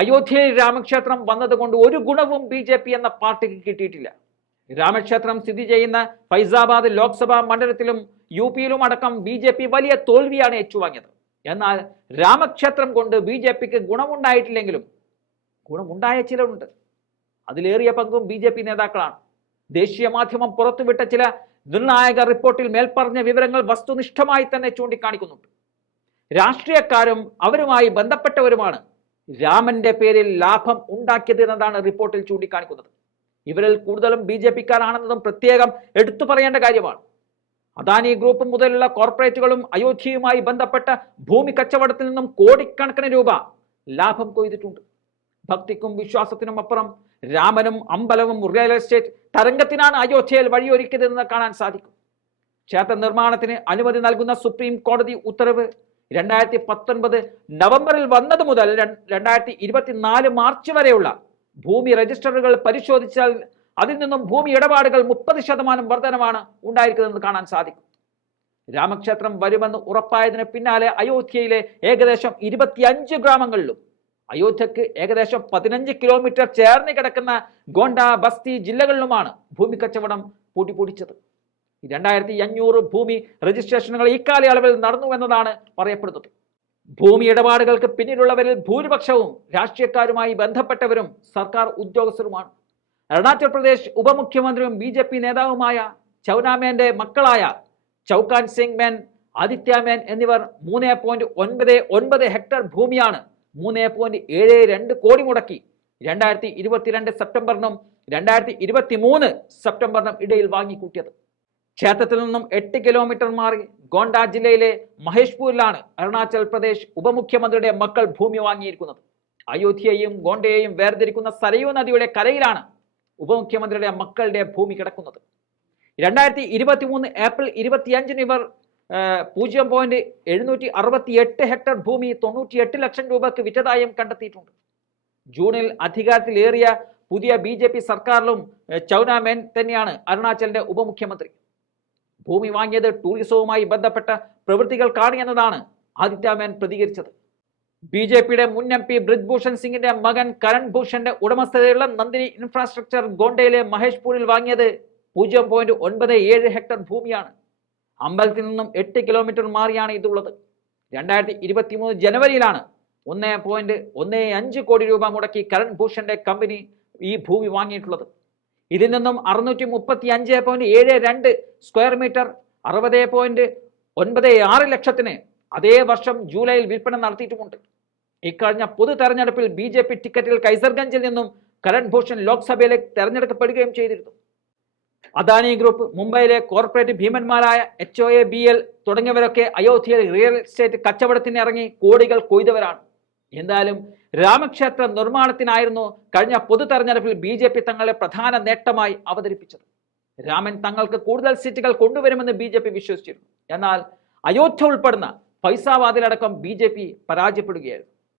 അയോധ്യയിൽ രാമക്ഷേത്രം വന്നതുകൊണ്ട് ഒരു ഗുണവും ബി ജെ പി എന്ന പാർട്ടിക്ക് കിട്ടിയിട്ടില്ല. രാമക്ഷേത്രം സ്ഥിതി ചെയ്യുന്ന ഫൈസാബാദ് ലോക്സഭാ മണ്ഡലത്തിലും യു പിയിലും അടക്കം ബി ജെ പി വലിയ തോൽവിയാണ് ഏറ്റുവാങ്ങിയത്. എന്നാൽ രാമക്ഷേത്രം കൊണ്ട് ബി ജെ പിക്ക് ഗുണമുണ്ടായിട്ടില്ലെങ്കിലും ഗുണമുണ്ടായ ചിലരുണ്ട്. അതിലേറിയ പങ്കും ബി ജെ പി നേതാക്കളാണ്. ദേശീയ മാധ്യമം പുറത്തുവിട്ട ചില നിർണായക റിപ്പോർട്ടിൽ മേൽപ്പറഞ്ഞ വിവരങ്ങൾ വസ്തുനിഷ്ഠമായി തന്നെ ചൂണ്ടിക്കാണിക്കുന്നുണ്ട്. രാഷ്ട്രീയക്കാരും അവരുമായി ബന്ധപ്പെട്ടവരുമാണ് രാമന്റെ പേരിൽ ലാഭം ഉണ്ടാക്കിയത് എന്നതാണ് റിപ്പോർട്ടിൽ ചൂണ്ടിക്കാണിക്കുന്നത്. ഇവരിൽ കൂടുതലും ബി ജെ പിക്കാരാണെന്നതും പ്രത്യേകം എടുത്തു പറയേണ്ട കാര്യമാണ്. അദാനി ഗ്രൂപ്പ് മുതലുള്ള കോർപ്പറേറ്റുകളും അയോധ്യയുമായി ബന്ധപ്പെട്ട ഭൂമി കച്ചവടത്തിൽ നിന്നും കോടിക്കണക്കിന് രൂപ ലാഭം കൊയ്തിട്ടുണ്ട്. ഭക്തിക്കും വിശ്വാസത്തിനും അപ്പുറം രാമനും അമ്പലവും റിയൽ എസ്റ്റേറ്റ് തരംഗത്തിനാണ് അയോധ്യയിൽ വഴിയൊരുക്കിയതെന്ന് കാണാൻ സാധിക്കും. ക്ഷേത്ര നിർമ്മാണത്തിന് അനുമതി നൽകുന്ന സുപ്രീം കോടതി ഉത്തരവ് രണ്ടായിരത്തി പത്തൊൻപത് നവംബറിൽ വന്നത് മുതൽ രണ്ടായിരത്തി ഇരുപത്തിനാല് മാർച്ച് വരെയുള്ള ഭൂമി രജിസ്റ്ററുകൾ പരിശോധിച്ചാൽ അതിൽ നിന്നും ഭൂമി ഇടപാടുകൾ മുപ്പത് ശതമാനം വർധനമാണ് ഉണ്ടായിരിക്കുന്നതെന്ന് കാണാൻ സാധിക്കും. രാമക്ഷേത്രം വരുമെന്ന് ഉറപ്പായതിന് പിന്നാലെ അയോധ്യയിലെ ഏകദേശം ഇരുപത്തിയഞ്ച് ഗ്രാമങ്ങളിലും അയോധ്യക്ക് ഏകദേശം പതിനഞ്ച് കിലോമീറ്റർ ചേർന്ന് കിടക്കുന്ന ഗോണ്ട ബസ്തി ജില്ലകളിലുമാണ് ഭൂമി കച്ചവടം പൂട്ടിപ്പൊടിച്ചത്. രണ്ടായിരത്തി അഞ്ഞൂറ് ഭൂമി രജിസ്ട്രേഷനുകൾ ഈ കാലയളവിൽ നടന്നു എന്നതാണ് പറയപ്പെടുന്നത്. ഭൂമി ഇടപാടുകൾക്ക് പിന്നിലുള്ളവരിൽ ഭൂരിപക്ഷവും രാഷ്ട്രീയക്കാരുമായി ബന്ധപ്പെട്ടവരും സർക്കാർ ഉദ്യോഗസ്ഥരുമാണ്. അരുണാചൽ പ്രദേശ് ഉപമുഖ്യമന്ത്രിയും ബി ജെ പി നേതാവുമായ ചൗനാമേന്റെ മക്കളായ ചൗക്കാൻ സിംഗ് മേൻ ആദിത്യ മേൻ എന്നിവർ മൂന്ന് പോയിന്റ് ഒൻപത് ഒൻപത് ഹെക്ടർ ഭൂമിയാണ് മൂന്ന് പോയിന്റ് ഏഴ് രണ്ട് കോടി മുടക്കി രണ്ടായിരത്തി ഇരുപത്തിരണ്ട് സെപ്റ്റംബറിനും രണ്ടായിരത്തി ഇരുപത്തി മൂന്ന് സെപ്റ്റംബറിനും ഇടയിൽ വാങ്ങിക്കൂട്ടിയത്. ക്ഷേത്രത്തിൽ നിന്നും എട്ട് കിലോമീറ്റർ മാറി ഗോണ്ട ജില്ലയിലെ മഹേഷ്പൂരിലാണ് അരുണാചൽ പ്രദേശ് ഉപമുഖ്യമന്ത്രിയുടെ മക്കൾ ഭൂമി വാങ്ങിയിരിക്കുന്നത്. അയോധ്യയെയും ഗോണ്ടയെയും വേർതിരിക്കുന്ന സരയൂ നദിയുടെ കരയിലാണ് ഉപമുഖ്യമന്ത്രിയുടെ മക്കളുടെ ഭൂമി കിടക്കുന്നത്. രണ്ടായിരത്തി ഇരുപത്തി മൂന്ന് ഏപ്രിൽ ഇരുപത്തിയഞ്ചിന് ഇവർ പൂജ്യം പോയിന്റ് എഴുന്നൂറ്റി അറുപത്തി എട്ട് ഹെക്ടർ ഭൂമി തൊണ്ണൂറ്റി എട്ട് ലക്ഷം രൂപയ്ക്ക് വിറ്റതായും കണ്ടെത്തിയിട്ടുണ്ട്. ജൂണിൽ അധികാരത്തിലേറിയ പുതിയ ബി സർക്കാരിലും ചൗന മേൻ തന്നെയാണ് അരുണാചലിന്റെ ഉപമുഖ്യമന്ത്രി. ഭൂമി വാങ്ങിയത് ടൂറിസവുമായി ബന്ധപ്പെട്ട പ്രവൃത്തികൾക്കാണ് എന്നതാണ് ആദിത്യമേൻ പ്രതികരിച്ചത്. ബി ജെ പിയുടെ മുൻ എം പി ബ്രിജ്ഭൂഷൺ സിംഗിന്റെ മകൻ കരൺ ഭൂഷന്റെ ഉടമസ്ഥതയുള്ള നന്ദിനി ഇൻഫ്രാസ്ട്രക്ചർ ഗോണ്ടയിലെ മഹേഷ്പൂരിൽ വാങ്ങിയത് പൂജ്യം പോയിന്റ് ഒൻപത് ഏഴ് ഹെക്ടർ ഭൂമിയാണ്. അമ്പലത്തിൽ നിന്നും എട്ട് കിലോമീറ്റർ മാറിയാണ് ഇതുള്ളത്. രണ്ടായിരത്തി ഇരുപത്തി മൂന്ന് ജനുവരിയിലാണ് ഒന്ന് പോയിന്റ് ഒന്ന് അഞ്ച് കോടി രൂപ മുടക്കി കരൺ ഭൂഷന്റെ കമ്പനി ഈ ഭൂമി വാങ്ങിയിട്ടുള്ളത്. ഇതിൽ നിന്നും അറുന്നൂറ്റി മുപ്പത്തി അഞ്ച് പോയിന്റ് ഏഴ് രണ്ട് സ്ക്വയർ മീറ്റർ അറുപത് പോയിന്റ് ഒൻപത് ആറ് ലക്ഷത്തിന് അതേ വർഷം ജൂലൈയിൽ വിൽപ്പന നടത്തിയിട്ടുമുണ്ട്. ഇക്കഴിഞ്ഞ പൊതു തെരഞ്ഞെടുപ്പിൽ ബി ജെ പി ടിക്കറ്റിൽ കൈസർഗഞ്ചിൽ നിന്നും കരൺ ഭൂഷൺ ലോക്സഭയിലേക്ക് തെരഞ്ഞെടുക്കപ്പെടുകയും ചെയ്തിരുന്നു. അദാനി ഗ്രൂപ്പ് മുംബൈയിലെ corporate ഭീമന്മാരായ H O A B L തുടങ്ങിയവരൊക്കെ അയോധ്യയിൽ റിയൽ എസ്റ്റേറ്റ് കച്ചവടത്തിന് ഇറങ്ങി കോടികൾ കൊയ്തവരാണ്. എന്തായാലും രാമക്ഷേത്ര നിർമ്മാണത്തിനായിരുന്നു കഴിഞ്ഞ പൊതു തെരഞ്ഞെടുപ്പിൽ ബി ജെ പി തങ്ങളെ പ്രധാന നേട്ടമായി അവതരിപ്പിച്ചത്. രാമൻ തങ്ങൾക്ക് കൂടുതൽ സീറ്റുകൾ കൊണ്ടുവരുമെന്ന് ബി ജെ പി വിശ്വസിച്ചിരുന്നു. എന്നാൽ അയോധ്യ ഉൾപ്പെടുന്ന ഫൈസാബാദിലടക്കം ബി ജെ പി പരാജയപ്പെടുകയായിരുന്നു.